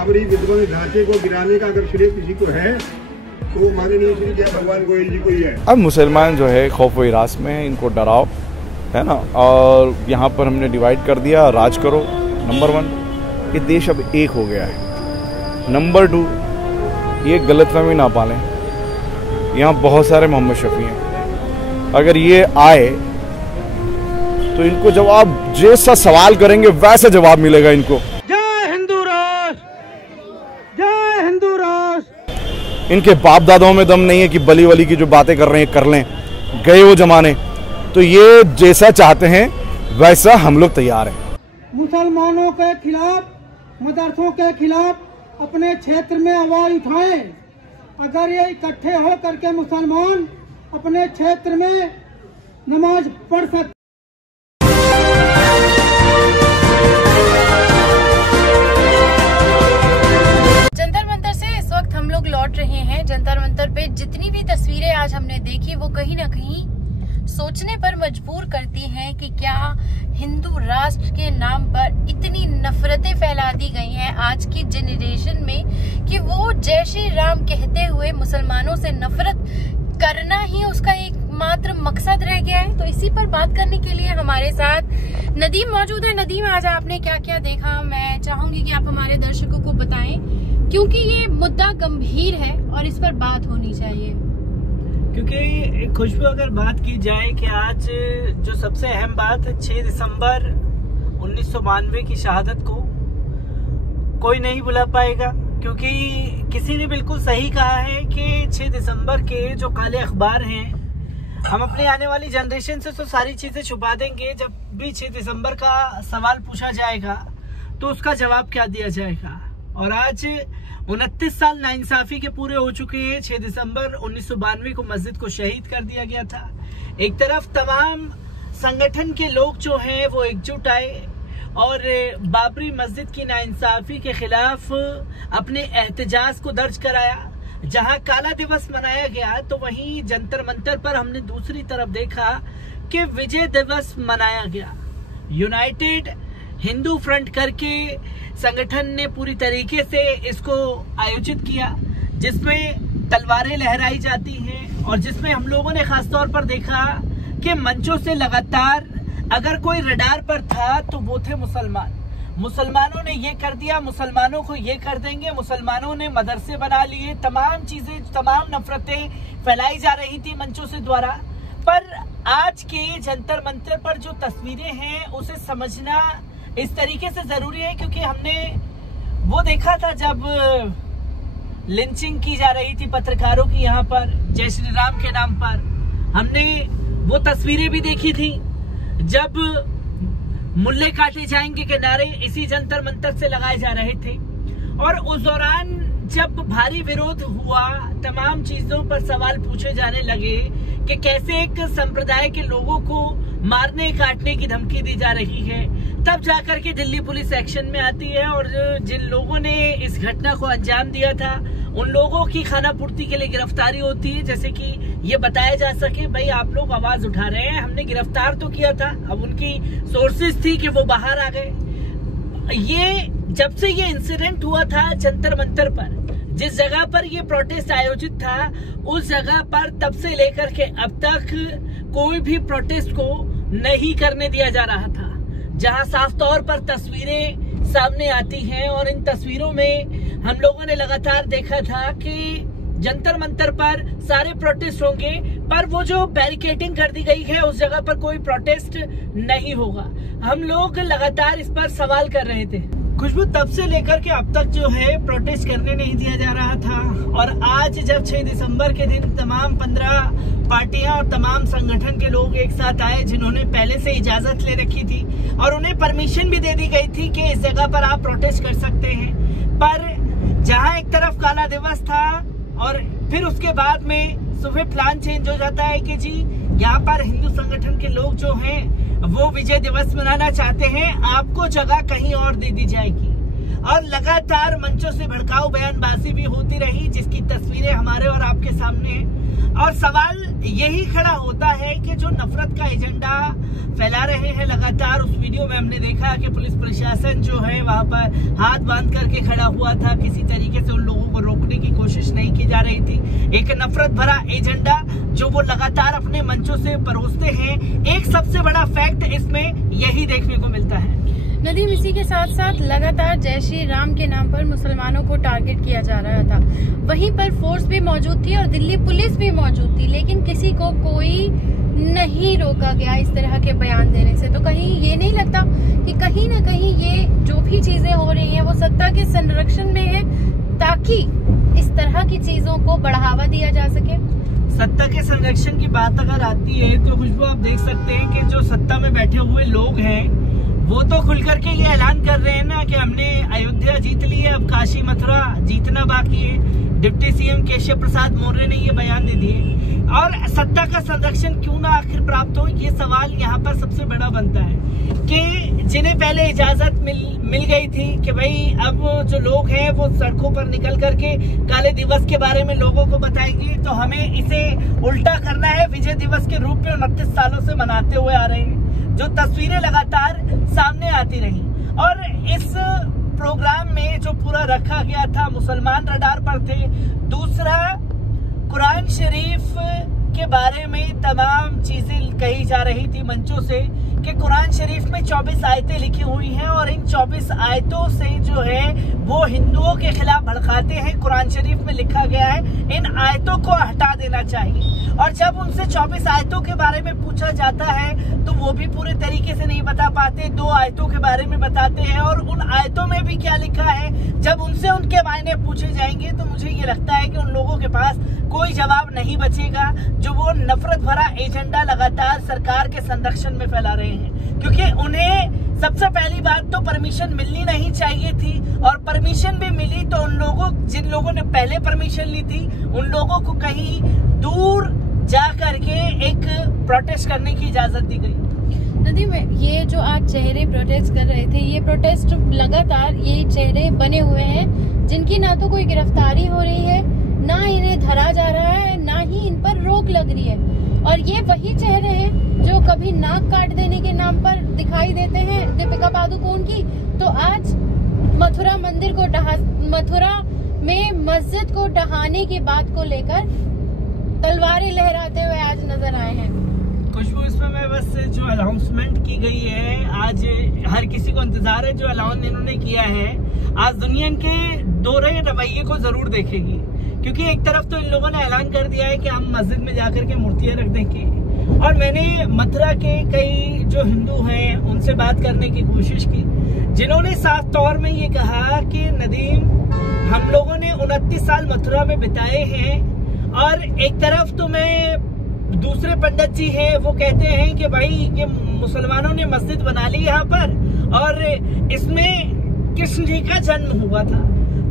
बाबरी विध्वंस ढांचे को गिराने का अगर श्रेय किसी को है तो माननीय श्री जय भगवान गोयल जी को ही है। अब मुसलमान जो है खौफ व हिरास में है, इनको डराओ, है ना। और यहाँ पर हमने डिवाइड कर दिया, राज करो। नंबर 1, ये देश अब एक हो गया है। नंबर 2, ये गलतफहमी ना पालें, यहाँ बहुत सारे मोहम्मद शफी हैं। अगर ये आए तो इनको जवाब जैसा सवाल करेंगे वैसा जवाब मिलेगा इनको। जय हिंदू राष्ट्र, जय हिंदू राष्ट्र। इनके बाप दादाओं में दम नहीं है कि बली वली की जो बातें कर रहे हैं कर लें, गए वो जमाने। तो ये जैसा चाहते हैं वैसा हम लोग तैयार हैं। मुसलमानों के खिलाफ, मदरसों के खिलाफ अपने क्षेत्र में आवाज उठाएं। अगर ये इकट्ठे हो करके मुसलमान अपने क्षेत्र में नमाज पढ़ सकते। जंतर मंतर से इस वक्त हम लोग लौट रहे हैं। जंतर मंतर पे जितनी भी तस्वीरें आज हमने देखी वो कहीं ना कहीं सोचने पर मजबूर करती हैं कि क्या हिंदू राष्ट्र के नाम पर इतनी नफरतें फैला दी गई हैं आज की जनरेशन में कि वो जय श्री राम कहते हुए मुसलमानों से नफरत करना ही उसका एकमात्र मकसद रह गया है। तो इसी पर बात करने के लिए हमारे साथ नदीम मौजूद है। नदीम, आज आपने क्या क्या देखा, मैं चाहूंगी कि आप हमारे दर्शकों को बताएं, क्योंकि ये मुद्दा गंभीर है और इस पर बात होनी चाहिए। क्योंकि खुशबू, अगर बात की जाए कि आज जो सबसे अहम बात 6 दिसंबर 1992 की शहादत को कोई नहीं भुला पाएगा, क्योंकि किसी ने बिल्कुल सही कहा है कि 6 दिसंबर के जो काले अखबार हैं, हम अपने आने वाली जनरेशन से तो सारी चीजें छुपा देंगे। जब भी 6 दिसंबर का सवाल पूछा जाएगा तो उसका जवाब क्या दिया जाएगा। और आज 29 साल नाइंसाफी के पूरे हो चुके हैं। 6 दिसंबर 1992 को मस्जिद को शहीद कर दिया गया था। एक तरफ तमाम संगठन के लोग जो हैं वो एकजुट आए और बाबरी मस्जिद की नाइंसाफी के खिलाफ अपने एहतजाज को दर्ज कराया। जहां काला दिवस मनाया गया तो वहीं जंतर मंतर पर हमने दूसरी तरफ देखा कि विजय दिवस मनाया गया। यूनाइटेड हिंदू फ्रंट करके संगठन ने पूरी तरीके से इसको आयोजित किया, जिसमें तलवारें लहराई जाती हैं और जिसमें हम लोगों ने खासतौर पर देखा कि मंचों से लगातार अगर कोई रडार पर था तो वो थे मुसलमान। मुसलमानों ने ये कर दिया, मुसलमानों को ये कर देंगे, मुसलमानों ने मदरसे बना लिए, तमाम चीजें, तमाम नफरतें फैलाई जा रही थी मंचों से द्वारा। पर आज के जंतर मंतर पर जो तस्वीरें हैं उसे समझना इस तरीके से जरूरी है, क्योंकि हमने वो देखा था जब लिंचिंग की जा रही थी पत्रकारों की यहाँ पर जय श्री राम के नाम पर। हमने वो तस्वीरें भी देखी थी जब मुल्ले काटे जाएंगे के नारे इसी जंतर मंतर से लगाए जा रहे थे। और उस दौरान जब भारी विरोध हुआ, तमाम चीजों पर सवाल पूछे जाने लगे कि कैसे एक संप्रदाय के लोगों को मारने काटने की धमकी दी जा रही है, तब जाकर के दिल्ली पुलिस एक्शन में आती है और जिन लोगों ने इस घटना को अंजाम दिया था उन लोगों की खाना पूर्ति के लिए गिरफ्तारी होती है, जैसे कि ये बताया जा सके भाई आप लोग आवाज उठा रहे हैं, हमने गिरफ्तार तो किया था। अब उनकी सोर्सेज थी कि वो बाहर आ गए। ये जब से ये इंसिडेंट हुआ था जंतर मंतर पर, जिस जगह पर ये प्रोटेस्ट आयोजित था उस जगह पर तब से लेकर के अब तक कोई भी प्रोटेस्ट को नहीं करने दिया जा रहा था, जहां साफ तौर पर तस्वीरें सामने आती हैं। और इन तस्वीरों में हम लोगों ने लगातार देखा था कि जंतर मंतर पर सारे प्रोटेस्ट होंगे, पर वो जो बैरिकेडिंग कर दी गई है उस जगह पर कोई प्रोटेस्ट नहीं होगा। हम लोग लगातार इस पर सवाल कर रहे थे। खुशबू, तब से लेकर के अब तक जो है प्रोटेस्ट करने नहीं दिया जा रहा था। और आज जब 6 दिसंबर के दिन तमाम 15 पार्टियां और तमाम संगठन के लोग एक साथ आए, जिन्होंने पहले से इजाजत ले रखी थी और उन्हें परमिशन भी दे दी गई थी कि इस जगह पर आप प्रोटेस्ट कर सकते हैं, पर जहां एक तरफ काला दिवस था और फिर उसके बाद में सुबह प्लान चेंज हो जाता है कि जी यहाँ पर हिंदू संगठन के लोग जो हैं वो विजय दिवस मनाना चाहते हैं, आपको जगह कहीं और दे दी जाएगी। और लगातार मंचों से भड़काऊ बयानबाजी भी होती रही, जिसकी तस्वीरें हमारे और आपके सामने हैं। और सवाल यही खड़ा होता है कि जो नफरत का एजेंडा फैला रहे हैं लगातार, उस वीडियो में हमने देखा कि पुलिस प्रशासन जो है वहां पर हाथ बांध करके खड़ा हुआ था, किसी तरीके से उन लोगों को रोकने की कोशिश नहीं की जा रही थी। एक नफरत भरा एजेंडा जो वो लगातार अपने मंचों से परोसते हैं। एक सबसे बड़ा फैक्ट इसमें यही देखने को मिलता है। नदीम, इसी के साथ साथ लगातार जय श्री राम के नाम पर मुसलमानों को टारगेट किया जा रहा था। वहीं पर फोर्स भी मौजूद थी और दिल्ली पुलिस भी मौजूद थी, लेकिन किसी को कोई नहीं रोका गया इस तरह के बयान देने से। तो कहीं ये नहीं लगता कि कहीं ना कहीं ये जो भी चीजें हो रही हैं वो सत्ता के संरक्षण में है, ताकि इस तरह की चीजों को बढ़ावा दिया जा सके? सत्ता के संरक्षण की बात अगर आती है तो खुशबू, आप देख सकते हैं कि जो सत्ता में बैठे हुए लोग हैं वो तो खुल करके ये ऐलान कर रहे हैं ना कि हमने अयोध्या जीत ली है, अब काशी मथुरा जीतना बाकी है। डिप्टी सीएम केशव प्रसाद मौर्य ने ये बयान दे दिए। और सत्ता का संरक्षण क्यों ना आखिर प्राप्त हो, ये सवाल यहाँ पर सबसे बड़ा बनता है कि जिन्हें पहले इजाजत मिल गई थी कि भाई अब जो लोग हैं वो सड़कों पर निकल करके काले दिवस के बारे में लोगों को बताएंगे, तो हमें इसे उल्टा करना है, विजय दिवस के रूप में 29 सालों से मनाते हुए आ रहे हैं। जो तस्वीरें लगातार सामने आती रही और इस प्रोग्राम में जो पूरा रखा गया था, मुसलमान रडार पर थे। दूसरा, कुरान शरीफ के बारे में तमाम चीजें कही जा रही थी मंचों से कि कुरान शरीफ में 24 आयतें लिखी हुई हैं और इन 24 आयतों से जो है वो हिंदुओं के खिलाफ भड़काते हैं। कुरान शरीफ में लिखा गया है इन आयतों को हटा देना चाहिए। और जब उनसे 24 आयतों के बारे में पूछा जाता है तो वो भी पूरे तरीके से नहीं बता पाते, 2 आयतों के बारे में बताते हैं। और उन आयतों में भी क्या लिखा है, जब उनसे उनके मायने पूछे जाएंगे तो मुझे ये लगता है कि उन लोगों के पास कोई जवाब नहीं बचेगा, जो वो नफरत भरा एजेंडा लगातार सरकार के संरक्षण में फैला रहे हैं। क्योंकि उन्हें सबसे पहली बात तो परमिशन मिलनी नहीं चाहिए थी, और परमिशन भी मिली तो उन लोगों, जिन लोगों ने पहले परमिशन ली थी, उन लोगों को कहीं दूर जा करके एक प्रोटेस्ट करने की इजाजत दी गई। नदीम, ये जो आज चेहरे प्रोटेस्ट कर रहे थे, ये प्रोटेस्ट लगातार ये चेहरे बने हुए हैं जिनकी ना तो कोई गिरफ्तारी हो रही है, ना इन्हें धरा जा रहा है, ना ही इन पर रोक लग रही है। और ये वही चेहरे हैं जो कभी नाक काट देने के नाम पर दिखाई देते हैं दीपिका पादुकोण की, तो आज मथुरा मंदिर को मथुरा में मस्जिद को ढहाने की बात को लेकर तलवारें लहराते हुए आज नजर आए हैं। खुशबू, इसमें मैं बस जो अनाउंसमेंट की गई है, आज हर किसी को इंतजार है जो अनाउंस इन्होंने किया है, आज दुनिया के दोहरे रवैये को जरूर देखेगी। क्योंकि एक तरफ तो इन लोगों ने ऐलान कर दिया है कि हम मस्जिद में जाकर के मूर्तियां रख देंगे, और मैंने मथुरा के कई जो हिंदू हैं उनसे बात करने की कोशिश की, जिन्होंने साफ तौर में ये कहा कि नदीम, हम लोगों ने 29 साल मथुरा में बिताए हैं, और एक तरफ तो मैं दूसरे पंडित जी हैं वो कहते हैं कि भाई ये मुसलमानों ने मस्जिद बना ली यहाँ पर और इसमें कृष्ण जी का जन्म हुआ था।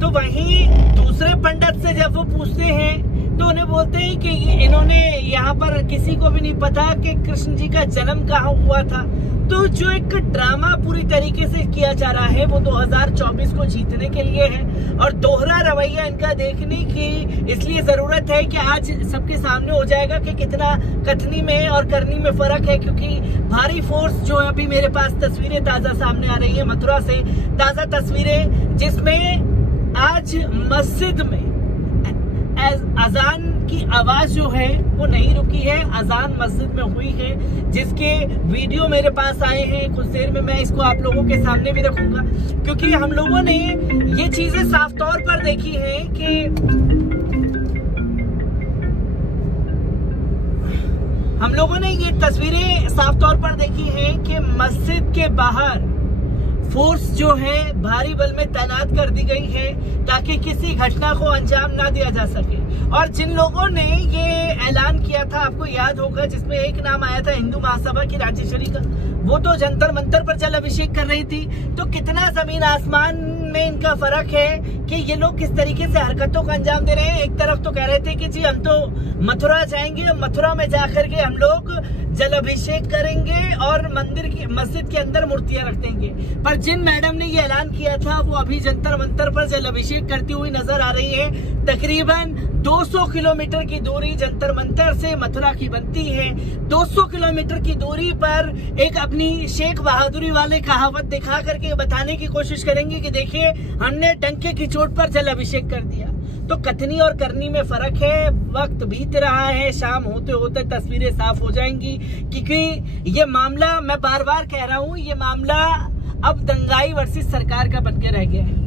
तो वहीं दूसरे पंडित से जब वो पूछते हैं तो उन्हें बोलते हैं कि इन्होंने यहाँ पर किसी को भी नहीं पता कि कृष्ण जी का जन्म कहाँ हुआ था। तो जो एक ड्रामा पूरी तरीके से किया जा रहा है वो 2024 को जीतने के लिए है, और दोहरा रवैया इनका देखने की इसलिए जरूरत है कि आज सबके सामने हो जाएगा कि कितना कथनी में और करनी में फर्क है। क्योंकि भारी फोर्स जो है, अभी मेरे पास तस्वीरें ताजा सामने आ रही है मथुरा से, ताजा तस्वीरें जिसमें आज मस्जिद में अजान की आवाज जो है वो नहीं रुकी है, अजान मस्जिद में हुई है, जिसके वीडियो मेरे पास आए हैं। कुछ देर में मैं इसको आप लोगों के सामने भी रखूंगा, क्योंकि हम लोगों ने ये चीजें साफ तौर पर देखी हैं कि हम लोगों ने ये तस्वीरें साफ तौर पर देखी हैं कि मस्जिद के बाहर फोर्स जो है भारी बल में तैनात कर दी गई है ताकि किसी घटना को अंजाम ना दिया जा सके। और जिन लोगों ने ये ऐलान किया था, आपको याद होगा, जिसमें एक नाम आया था हिंदू महासभा की राजेश्वरी का, वो तो जंतर मंतर पर जल अभिषेक कर रही थी। तो कितना जमीन आसमान में इनका फर्क है कि ये लोग किस तरीके से हरकतों का अंजाम दे रहे हैं। एक तरफ तो कह रहे थे कि जी हम तो मथुरा जाएंगे, मथुरा में जाकर के हम लोग जल अभिषेक करेंगे और मस्जिद के अंदर मूर्तियां रख देंगे। पर जिन मैडम ने ये ऐलान किया था वो अभी जंतर मंतर पर जल अभिषेक करती हुई नजर आ रही है। तकरीबन 200 किलोमीटर की दूरी जंतर मंतर से मथुरा की बनती है। 200 किलोमीटर की दूरी पर एक अपनी शेख बहादुरी वाले कहावत दिखा करके बताने की कोशिश करेंगे कि देखिए हमने डंके की चोट पर जल अभिषेक कर दिया। तो कथनी और करनी में फर्क है। वक्त बीत रहा है, शाम होते होते तस्वीरें साफ हो जाएंगी, क्योंकि ये मामला, मैं बार बार कह रहा हूँ, ये मामला अब दंगाई वर्सेस सरकार का बनके रह गया है।